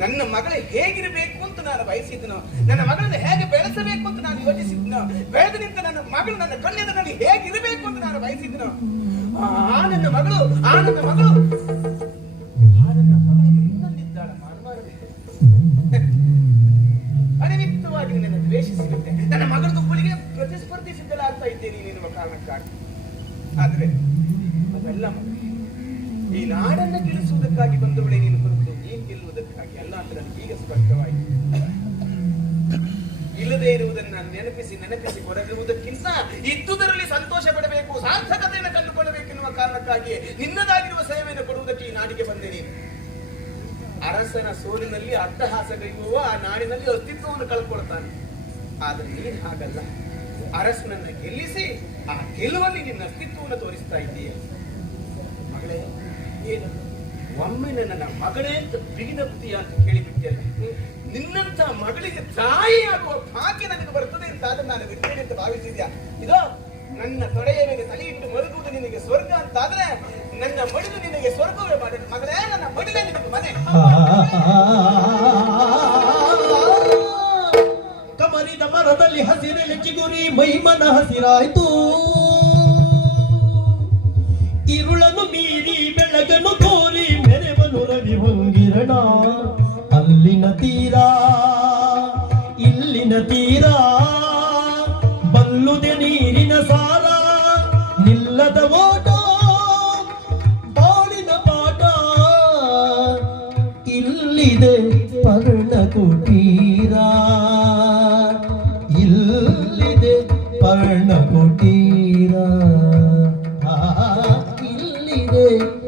ನನ್ನ ಮಗಳು ಹೇಗಿರಬೇಕು ಅಂತ ನಾನು ಬಯಸಿದ್ನೋ, ನನ್ನ ಮಗಳನ್ನು ಹೇಗೆ ಬೆಳೆಸಬೇಕು ಅಂತ ನಾನು ಯೋಚಿಸಿದ್ನೋ ಬೆಳೆದ ನಿಂತ ನನ್ನ ಮಗಳು ನನ್ನ ಕಣ್ಣೆದನಲ್ಲಿ ಹೇಗಿರಬೇಕು ಅಂತ ನಾನು ಬಯಸಿದ್ನೋ, ಆ ನನ್ನ ಮಗಳು, ಆ ನನ್ನ ಮಗಳು. ಆ ನನ್ನ ಮಗಳು ಇನ್ನೊಂದಿದ್ದಾಳ ಮಾನವರೇ. ಅನಿಮಿತ್ತವಾಗಿ ನನ್ನ ದ್ವೇಷಿಸಿರುತ್ತೆ. ನನ್ನ ಮಗಳ ದುಪ್ಪಲಿಗೆ ಪ್ರತಿಸ್ಪರ್ಧಿಸಿದ್ದಲಾಗ್ತಾ ಇದ್ದೇನೆ ನೀನುವ ಕಾರಣಕ್ಕಾಗಿ. ಆದರೆ, ಅದೆಲ್ಲ ಮಗಳಿಗೆ ಈ ನಾಡನ್ನು ಗೆಲ್ಲಿಸುವುದಕ್ಕಾಗಿ ಬಂದವಳೆ ನೀನು ಹೊರತು ನೀನು ಗೆಲ್ಲುವುದಕ್ಕಾಗಿ ಅಲ್ಲ ಅಂತ ನನಗೆ ಈಗ ಸ್ಪಷ್ಟವಾಗಿ ಇಲ್ಲದೆ ಇರುವುದನ್ನು ನಾನು ನೆನಪಿಸಿ ನೆನಪಿಸಿ ಕೊರಗಿರುವುದಕ್ಕಿಂತ ಇದ್ದುದರಲ್ಲಿ ಸಂತೋಷ ಪಡಬೇಕು, ಸಾರ್ಥಕತೆಯನ್ನು ಕಂಡುಕೊಳ್ಳಬೇಕೆನ್ನುವ ಕಾರಣಕ್ಕಾಗಿ ನಿನ್ನದಾಗಿರುವ ಸೇವೆಯನ್ನು ಕೊಡುವುದಕ್ಕೆ ಈ ನಾಡಿಗೆ ಬಂದೆ ನೀನು. ಅರಸನ ಸೋಲಿನಲ್ಲಿ ಅಟ್ಟಹಾಸಗೈಯುವ ಆ ನಾಡಿನಲ್ಲಿ ಅಸ್ತಿತ್ವವನ್ನು ಕಳ್ಕೊಳ್ತಾನೆ. ಆದರೆ ನೀನು ಹಾಗಲ್ಲ. ಅರಸನನ್ನ ಗೆಲ್ಲಿಸಿ, ಆ ಗೆಲುವಲ್ಲಿ ನಿನ್ನ ಅಸ್ತಿತ್ವವನ್ನು ತೋರಿಸ್ತಾ ಇದ್ದೀಯ. ಮಗಳೇ, ಏನು? ಒಮ್ಮೆ ನನ್ನ ಮಗಳೇ ಅಂತ ಬಿಗಿದ ಬುದ್ಧಿಯ ಅಂತ ಕೇಳಿಬಿಟ್ಟೆ? ನಿನ್ನಂತ ಮಗಳಿಗೆ ತಾಯಿ ಆಗುವ ಭಾಗ್ಯ ನನಗೆ ಬರ್ತದೆ ಅಂತ ಆದ್ರೆ ನಾನು ಬಿಡ್ತೇನೆ ಅಂತ ಭಾವಿಸಿದ್ಯಾ? ಇದು, ನನ್ನ ತೊಡೆಯ ಮೇಲೆ ತಲೆ ಇಟ್ಟು ಮಲಗುವುದು ನಿನಗೆ ಸ್ವರ್ಗ ಅಂತಾದ್ರೆ ನನ್ನ ಮಡಿಲು ನಿನಗೆ ಸ್ವರ್ಗವೇ ಮಾಡಿ ಮಗಳೇ, ನನ್ನ ಮಡಿಲೇ ನಿನಗೆ ಮನೆ. ಕಮರಿದ ಮರದಲ್ಲಿ ಹಸಿರೆಲೆ ಚಿಗುರಿ ಮೈಮನ ಹಸಿರಾಯ್ತು. ತೀರ, ಇಲ್ಲಿನ ತೀರಾ. ಬಲ್ಲುದೆ ನೀರಿನ ಸಾರ, ನಿಲ್ಲದ ಓಟ, ಬಾಳಿನ ಪಾಠ. ಇಲ್ಲಿದೆ ಪರ್ಣ ಕುಟೀರ. ಇಲ್ಲಿದೆ ಪರ್ಣ ಕುಟೀರ. ಇಲ್ಲಿದೆ